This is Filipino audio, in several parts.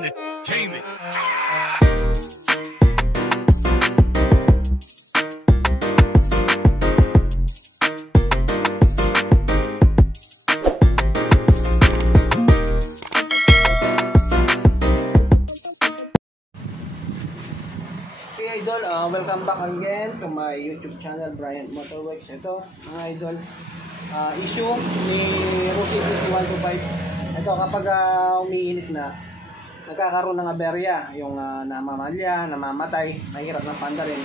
Entertainment. Okay idol, welcome back again to my YouTube channel, Bryant Motorworks. Ito mga idol, issue ni Rookie 125. Ito kapag umiinit na, nagkakaroon ng aberya, yung namamalya, namamatay, mahirap ng panda rin.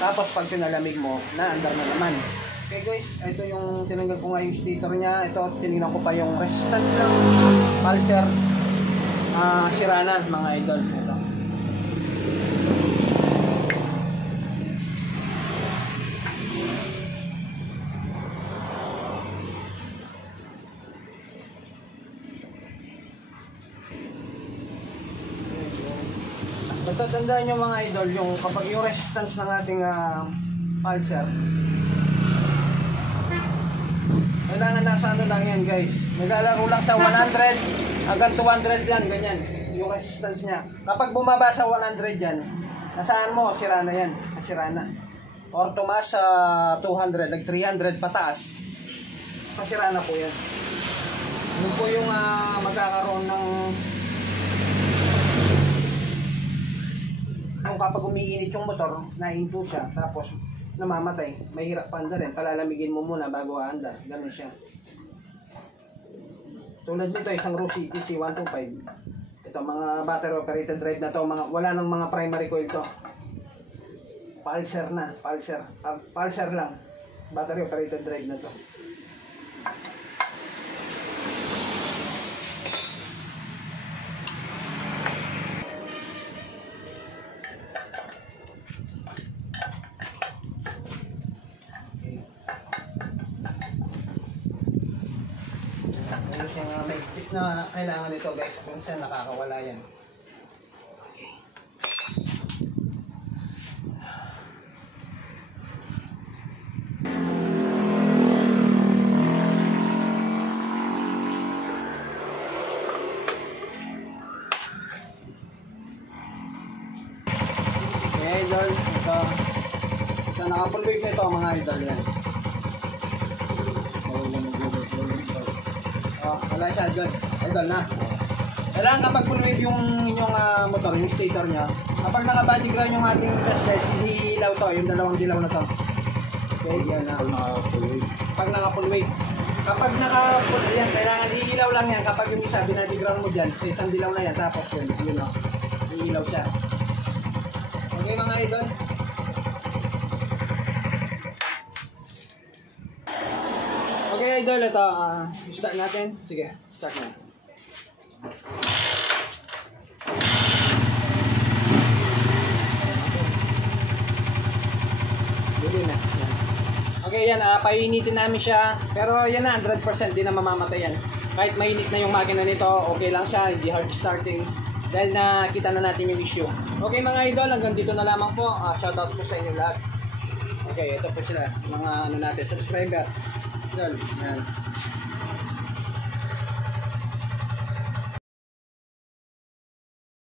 Tapos pag pinalamig mo, naandar na naman. Okay guys, ito yung tinanggal ko nga yung stator niya. Ito, tinignan ko pa yung resistance ng pulser. Sira na mga idol. Ito. Basta tandaan nyo mga idol, yung kapag yung resistance ng ating pulser, kailangan nasa ano lang yan guys, naglalaro lang sa 100 hanggang 200 yan, ganyan yung resistance nya. Kapag bumaba sa 100 yan, nasaan mo, sira na yan, nasira na. Or tumaas sa 200, like 300 pataas, masira na po yan. Yun po yung magkakaroon ng kung kapag umiinit yung motor, nahinto siya, tapos namamatay, mahirap pa anda rin, palalamigin mo muna bago aanda, ganun siya. Tulad nito, isang Rookie TC125, ito mga battery operated drive na to, wala nang mga primary coil to, pulser na, pulser lang, battery operated drive na to. May stick na kailangan nito guys, kung saan nakakawala yan. Okay. Okay idol, ito naka-full wave nito mga idol yan. Wala siya, idol na. Kailangan kapag full wave yung inyong motor, yung stator nya, kapag naka-body ground yung ating flashlight, hihilaw to, yung dalawang dilaw na to. Okay, yan na. Pag naka-full wave. Kapag naka-full, yan, kailangan hihilaw lang yan. Kapag yung isa, binody ground mo dyan, sa isang dilaw na yan, tapos yun, o, hihilaw siya. Okay mga idol. Okay idol, ito, start natin. Sige, start na. Okay yan, painitin namin siya. Pero yan na, 100% di na mamamatay yan. Kahit mainit na yung makina nito, okay lang siya, hindi hard starting. Dahil nakita na natin yung issue. Okay mga idol, hanggang dito na lamang po. Shoutout po sa inyo lahat. Okay, ito po sila, mga natin, subscriber. Yan.